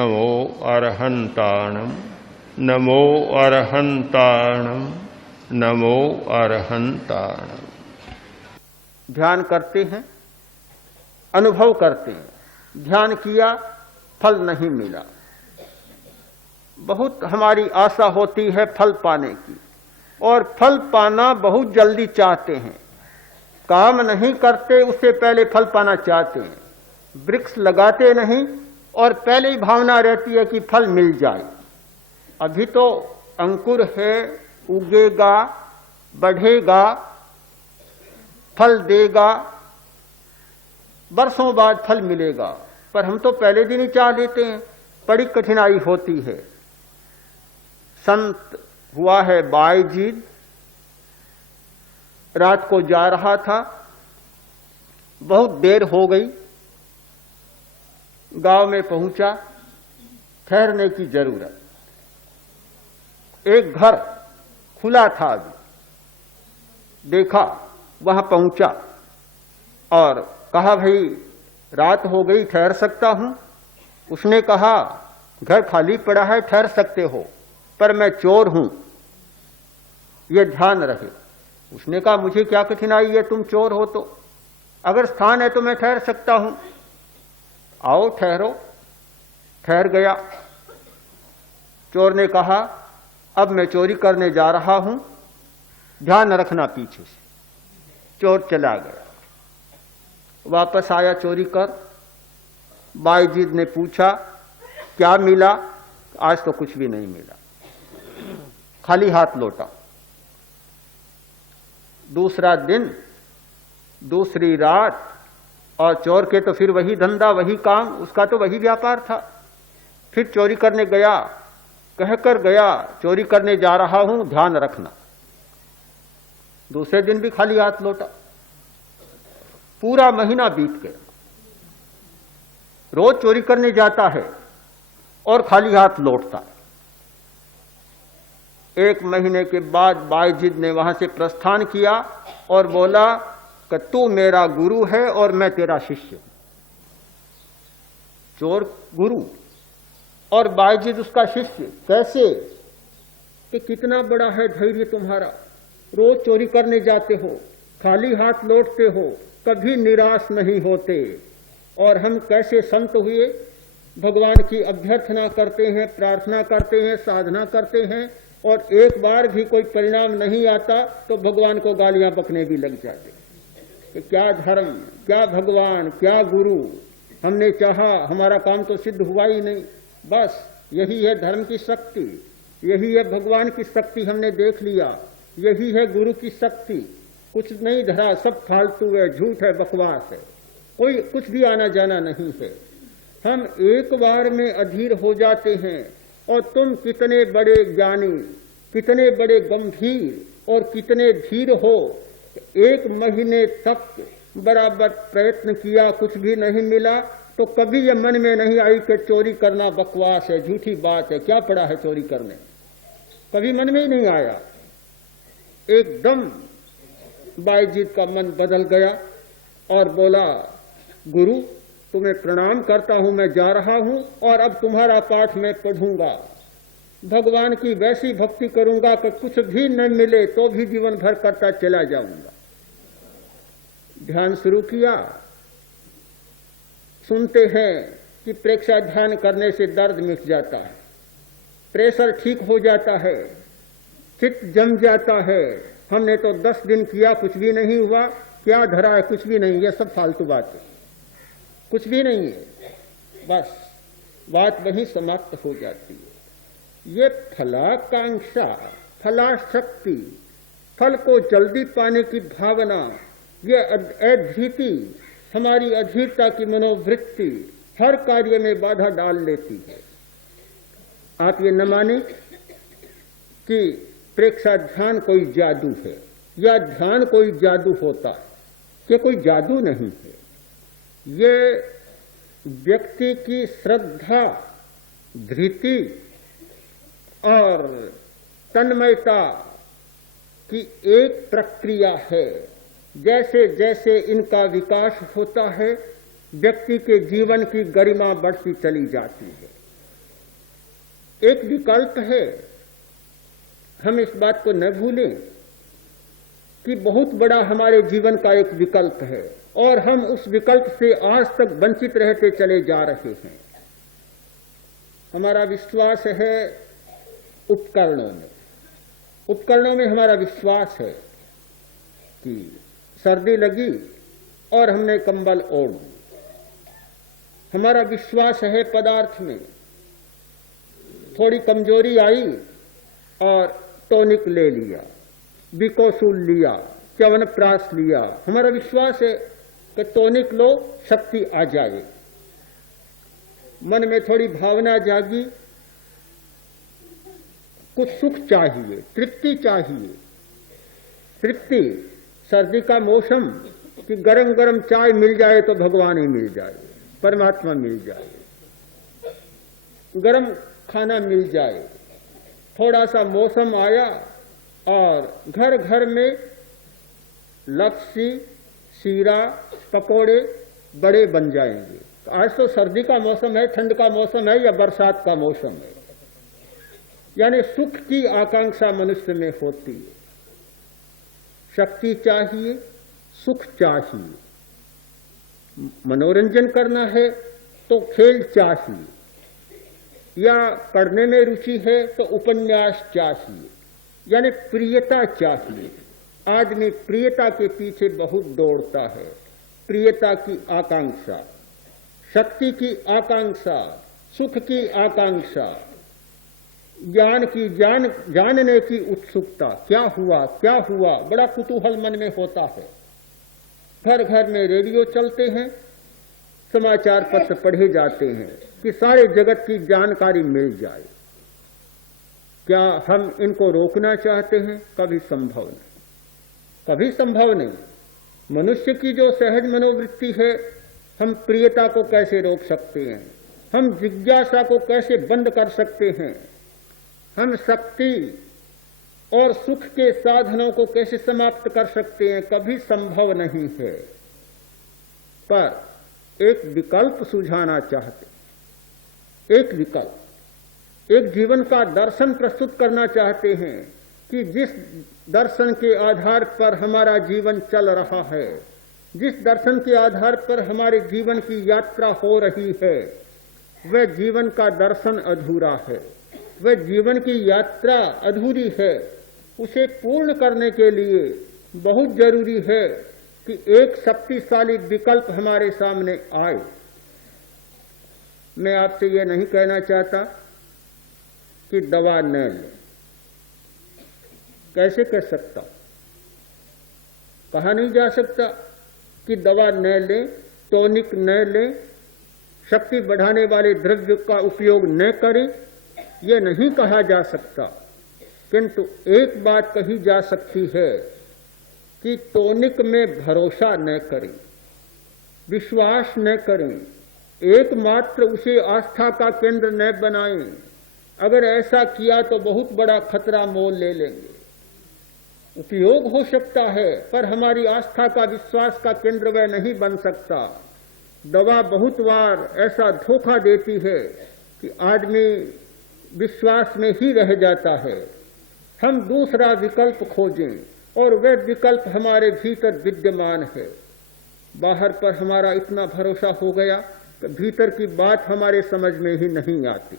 नमो अरहंताणम नमो अरहंताणम नमो अरहंताणम। ध्यान करते हैं, अनुभव करते हैं, ध्यान किया, फल नहीं मिला। बहुत हमारी आशा होती है फल पाने की, और फल पाना बहुत जल्दी चाहते हैं। काम नहीं करते, उससे पहले फल पाना चाहते हैं। वृक्ष लगाते नहीं और पहले ही भावना रहती है कि फल मिल जाए। अभी तो अंकुर है, उगेगा, बढ़ेगा, फल देगा, बरसों बाद फल मिलेगा, पर हम तो पहले दिन ही चाह लेते हैं। बड़ी कठिनाई होती है। संत हुआ है बायजीद, रात को जा रहा था, बहुत देर हो गई, गांव में पहुंचा, ठहरने की जरूरत। एक घर खुला था, अभी देखा, वहां पहुंचा और कहा, भाई रात हो गई, ठहर सकता हूं? उसने कहा, घर खाली पड़ा है, ठहर सकते हो, पर मैं चोर हूं, यह ध्यान रहे। उसने कहा, मुझे क्या कठिनाई है, तुम चोर हो तो, अगर स्थान है तो मैं ठहर सकता हूं। आओ ठहरो। ठहर गया। चोर ने कहा, अब मैं चोरी करने जा रहा हूं, ध्यान रखना पीछे से। चोर चला गया, वापस आया चोरी कर। बायजीद ने पूछा, क्या मिला? आज तो कुछ भी नहीं मिला, खाली हाथ लौटा। दूसरा दिन, दूसरी रात, और चोर के तो फिर वही धंधा, वही काम, उसका तो वही व्यापार था। फिर चोरी करने गया, कहकर गया, चोरी करने जा रहा हूं, ध्यान रखना। दूसरे दिन भी खाली हाथ लौटा। पूरा महीना बीत गया। रोज चोरी करने जाता है और खाली हाथ लौटता है। एक महीने के बाद बायजीद ने वहां से प्रस्थान किया और बोला कि तू मेरा गुरु है और मैं तेरा शिष्य हूं। चोर गुरु और बायजीद उसका शिष्य। कैसे? कि कितना बड़ा है धैर्य तुम्हारा, रोज चोरी करने जाते हो, खाली हाथ लौटते हो, कभी निराश नहीं होते। और हम कैसे संत हुए, भगवान की अभ्यर्थना करते हैं, प्रार्थना करते हैं, साधना करते हैं, और एक बार भी कोई परिणाम नहीं आता तो भगवान को गालियां बकने भी लग जाते कि क्या धर्म, क्या भगवान, क्या गुरु, हमने चाहा, हमारा काम तो सिद्ध हुआ ही नहीं। बस यही है धर्म की शक्ति, यही है भगवान की शक्ति, हमने देख लिया, यही है गुरु की शक्ति। कुछ नहीं धरा, सब फालतू है, झूठ है, बकवास है, कोई कुछ भी आना जाना नहीं है। हम एक बार में अधीर हो जाते हैं। और तुम कितने बड़े ज्ञानी, कितने बड़े गंभीर और कितने धीर हो। एक महीने तक बराबर प्रयत्न किया, कुछ भी नहीं मिला, तो कभी ये मन में नहीं आई कि चोरी करना बकवास है, झूठी बात है, क्या पड़ा है चोरी करने, कभी मन में ही नहीं आया। एकदम बायजीद का मन बदल गया और बोला, गुरु तुम्हें प्रणाम करता हूं, मैं जा रहा हूं और अब तुम्हारा पाठ मैं पढ़ूंगा, भगवान की वैसी भक्ति करूंगा कि कुछ भी न मिले तो भी जीवन भर करता चला जाऊंगा। ध्यान शुरू किया। सुनते हैं कि प्रेक्षा ध्यान करने से दर्द मिट जाता है, प्रेशर ठीक हो जाता है, चित्त जम जाता है। हमने तो 10 दिन किया, कुछ भी नहीं हुआ, क्या धरा है, कुछ भी नहीं, ये सब फालतू बात है, कुछ भी नहीं है। बस बात वहीं समाप्त हो जाती है। ये फलाकांक्षा, फलाशक्ति, फल को जल्दी पाने की भावना, ये अधीरता, हमारी अधीरता की मनोवृत्ति हर कार्य में बाधा डाल लेती है। आप ये न माने कि प्रेक्षा ध्यान कोई जादू है या ध्यान कोई जादू होता है, ये कोई जादू नहीं है। ये व्यक्ति की श्रद्धा, धृति और तन्मयता की एक प्रक्रिया है। जैसे जैसे इनका विकास होता है, व्यक्ति के जीवन की गरिमा बढ़ती चली जाती है। एक विकल्प है, हम इस बात को न भूलें कि बहुत बड़ा हमारे जीवन का एक विकल्प है और हम उस विकल्प से आज तक वंचित रहते चले जा रहे हैं। हमारा विश्वास है उपकरणों में। उपकरणों में हमारा विश्वास है कि सर्दी लगी और हमने कंबल ओढ़ ली। हमारा विश्वास है पदार्थ में। थोड़ी कमजोरी आई और टॉनिक ले लिया, बिकोसूल लिया, च्यवनप्राश लिया। हमारा विश्वास है कि टॉनिक लो, शक्ति आ जाए। मन में थोड़ी भावना जागी, कुछ सुख चाहिए, तृप्ति चाहिए। तृप्ति, सर्दी का मौसम कि गरम गरम चाय मिल जाए तो भगवान ही मिल जाए, परमात्मा मिल जाए, गरम खाना मिल जाए। थोड़ा सा मौसम आया और घर घर में लस्सी, शीरा, पकोड़े बड़े बन जाएंगे। तो आज तो सर्दी का मौसम है, ठंड का मौसम है या बरसात का मौसम है। यानी सुख की आकांक्षा मनुष्य में होती है। शक्ति चाहिए, सुख चाहिए। मनोरंजन करना है तो खेल चाहिए, या पढ़ने में रुचि है तो उपन्यास चाहिए, यानी प्रियता चाहिए। आदमी प्रियता के पीछे बहुत दौड़ता है। प्रियता की आकांक्षा, शक्ति की आकांक्षा, सुख की आकांक्षा, ज्ञान की जानने की उत्सुकता। क्या हुआ, क्या हुआ, बड़ा कुतूहल मन में होता है। घर घर में रेडियो चलते हैं, समाचार पत्र पढ़े जाते हैं कि सारे जगत की जानकारी मिल जाए। क्या हम इनको रोकना चाहते हैं? कभी संभव नहीं, कभी संभव नहीं। मनुष्य की जो सहज मनोवृत्ति है, हम प्रियता को कैसे रोक सकते हैं? हम जिज्ञासा को कैसे बंद कर सकते हैं? हम शक्ति और सुख के साधनों को कैसे समाप्त कर सकते हैं? कभी संभव नहीं है। पर एक विकल्प सुझाना चाहते, एक विकल्प, एक जीवन का दर्शन प्रस्तुत करना चाहते हैं कि जिस दर्शन के आधार पर हमारा जीवन चल रहा है, जिस दर्शन के आधार पर हमारे जीवन की यात्रा हो रही है, वह जीवन का दर्शन अधूरा है, वह जीवन की यात्रा अधूरी है। उसे पूर्ण करने के लिए बहुत जरूरी है कि एक शक्तिशाली विकल्प हमारे सामने आए। मैं आपसे यह नहीं कहना चाहता कि दवा न लें, कैसे कह सकता, कहा नहीं जा सकता कि दवा न लें, टॉनिक न लें, शक्ति बढ़ाने वाले द्रव्य का उपयोग न करें, यह नहीं कहा जा सकता। किंतु एक बात कही जा सकती है कि टॉनिक में भरोसा न करें, विश्वास न करें, एकमात्र उसे आस्था का केंद्र न बनाएं। अगर ऐसा किया तो बहुत बड़ा खतरा मोल ले लेंगे। उपयोग हो सकता है पर हमारी आस्था का, विश्वास का केंद्र वह नहीं बन सकता। दवा बहुत बार ऐसा धोखा देती है कि आदमी विश्वास में ही रह जाता है। हम दूसरा विकल्प खोजें और वह विकल्प हमारे भीतर विद्यमान है। बाहर पर हमारा इतना भरोसा हो गया कि भीतर की बात हमारे समझ में ही नहीं आती।